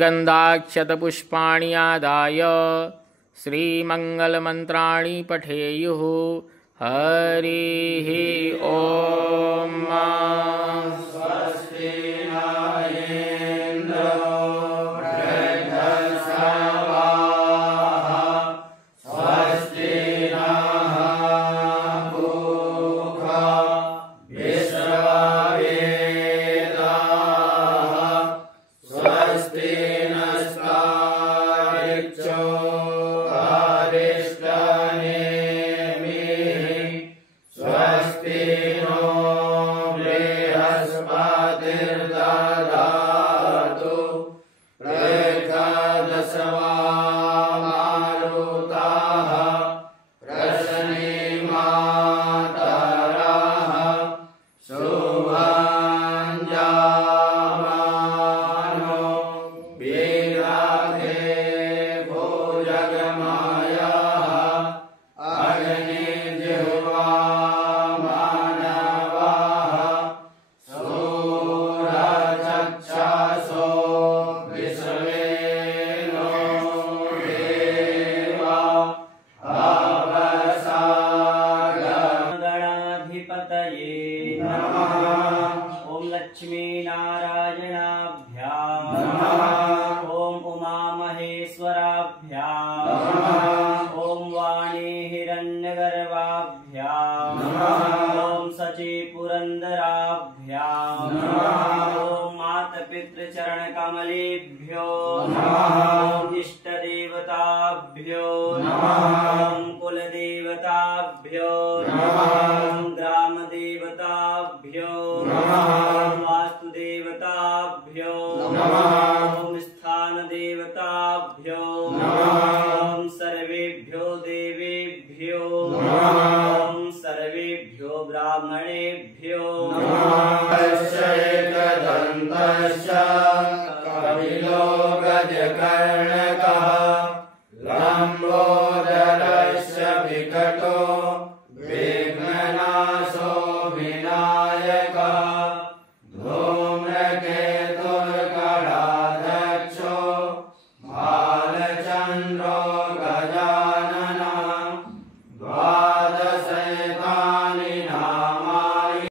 गन्धाक्षतपुष्पाणि आदाय श्रीमङ्गलमन्त्राणि पठेयुः। हरिः ॐ। स्वस्ति न इन्द्रो वृद्धश्रवाः स्वस्ति नः पूषा विश्ववेदाः स्वस्ति नस्तार्क्ष्यो अरिष्टनेमिः स्वस्ति नो बृहस्पतिर्दधातु प्रथदशवामारुताः प्रश्नेमातरः शुभञ्जामानो विराधे भोजगमायः अग्निजिह्वामानवः सूरचक्षसो विश्वेनो देवा गणाधिपतये नमः। ओम लक्ष्मीनारायणाभ्याम् नमः। ओम उमामहेश्वराभ्याम् नमः। ओम वाणी हिरण्यगर्भाभ्याम् नमः। ओम सची पुरन्दराभ्याम् नमः। ओम मातपितृचरणकमलेभ्यो नमः। ओम इष्टदेवताभ्यो नमः। ओम कुलदेवताभ्यो नमः। ओम ग्रामदेवताभ्यो नमः। ओम वास्तुदेवताभ्यो नमः। ओम स्थानदेवताभ्यो नमः। ओम सर्वेभ्यो देवेभ्यो नमः। ओम सर्वेभ्यो ब्राह्मणेभ्यो नमः। एकदन्तश्च कपिलो गजकर्णकः